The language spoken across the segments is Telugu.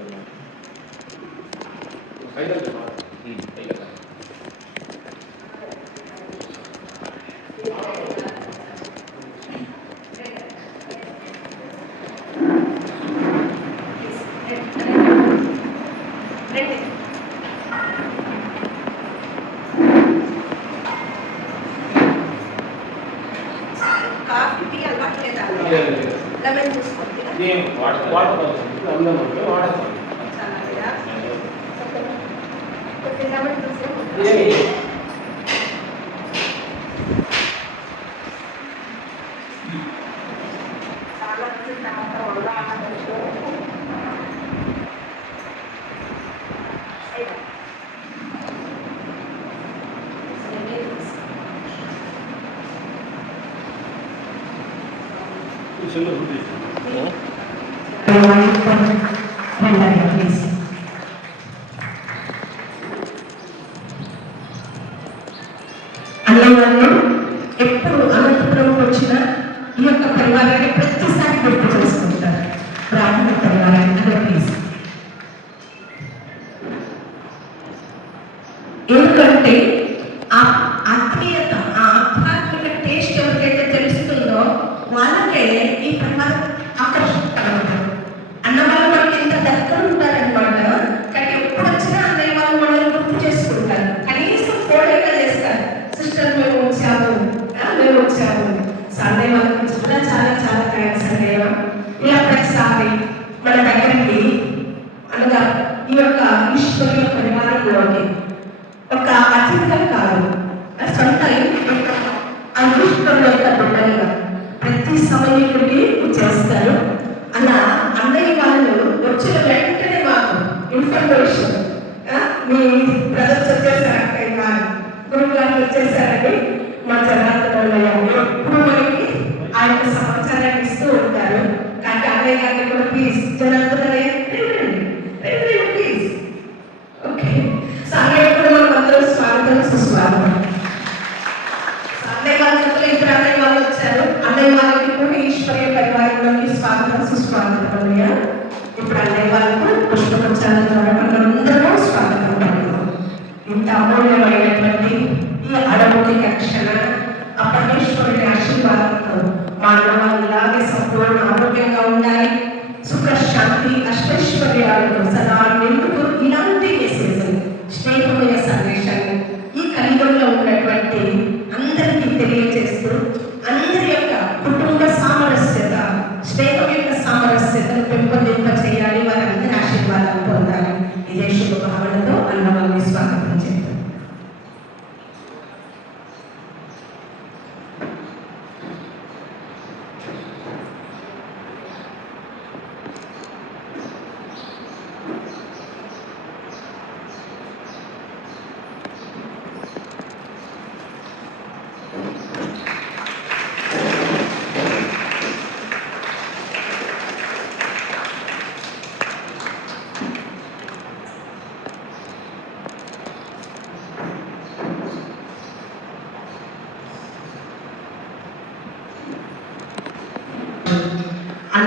करना ಕಾಫಿ ಟೀ ಅಲ್ವಾ ಕೇಳಿದ ಲೆಮನ್ ಜ್ಯೂಸ್ ಕೊಡ್ತೀರಾ ವಾಟರ್ ವಾಟರ್ ಅಲ್ಲ ವಾಟರ್ 对。啥个正大到那？哎呀，现在没意思。你现在都得。哦。再来一份，再来一份。ప్లీజ్ అన్నవాళ్ళు ఎప్పుడు అనంతపురంకి వచ్చినా ఈ యొక్క పరివారాన్ని స్వాగతం సుస్వాగతం ఇప్పుడు అన్నయ్య వాళ్ళకు పుష్పగుచ్చాల ద్వారా మనందరూ స్వాగతం పలుకుతాం ఇంత అమూల్యమైనటువంటి ఈ అడవుకి రక్షణ అపరేశ్వరుడి ఆశీర్వాదంతో మానవ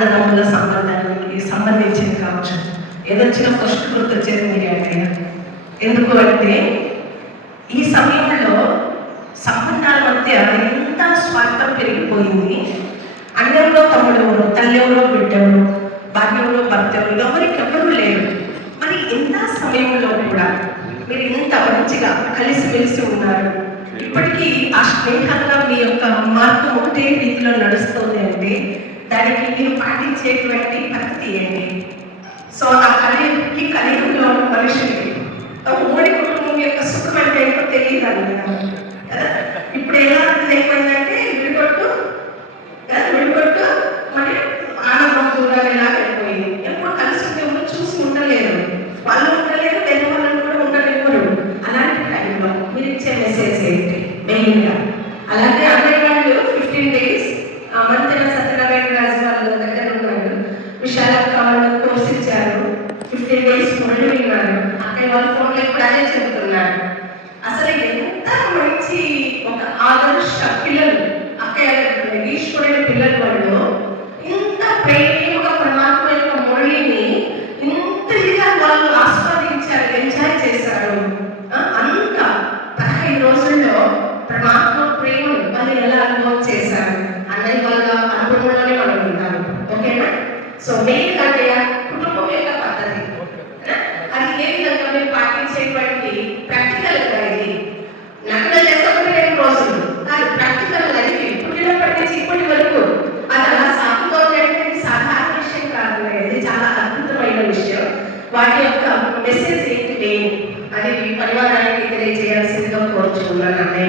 అన్నదమ్ముల సంబంధానికి సంబంధించింది కావచ్చు. ఏదొచ్చినా ఫస్ట్ గుర్తొచ్చేది మీరే అంటే ఎందుకు అంటే ఈ సమయంలో సంబంధాల మధ్య ఎంత స్వార్థం పెరిగిపోయింది. అన్నెవరో తమ్ముడెవరు తల్లెవరో బిడ్డెవరో భార్యవరో భర్త ఎవరు ఎవరికి లేరు. మరి ఎంత సమయంలో కూడా మీరు ఇంత మంచిగా కలిసిమెలిసి ఉన్నారు. ఇప్పటికీ ఆ స్నేహంగా మీ యొక్క మార్గం ఒకటే రీతిలో నడుస్తుంది అంటే దానికి మీరు పాటించేటువంటి పద్ధతి ఏంటి? సో ఆ కలియుగకి కలియుగంలో ఉన్న మనుషులకి ఒక మూడి కుటుంబం యొక్క సుఖం అంటే ఏంటో తెలియదు అన్నమాట కదా? ఇప్పుడు ఎలా అయిపోయిందంటే విడిగొట్టు కదా? విడిగొట్టు మరి ఆనందం చూడాలి ఎలా వెళ్ళిపోయింది. ఎప్పుడు కలిసి ఉంటే ఎవరు చూసి ఉండలేరు. వాళ్ళు ఉండలేరు వేరే వాళ్ళని కూడా ఉండలేరు అలాంటి టైంలో మీరు ఇచ్చే మెసేజ్ ఏంటి? మెయిన్గా. త్రీ డేస్ ఫోన్లు విన్నాను అక్కడి అసలు ఎంత మంచి ఒక ఆదర్శ పిల్లలు అక్కడ ఈశ్వరుడు పిల్లలు వాళ్ళు রসগোল্লা নামে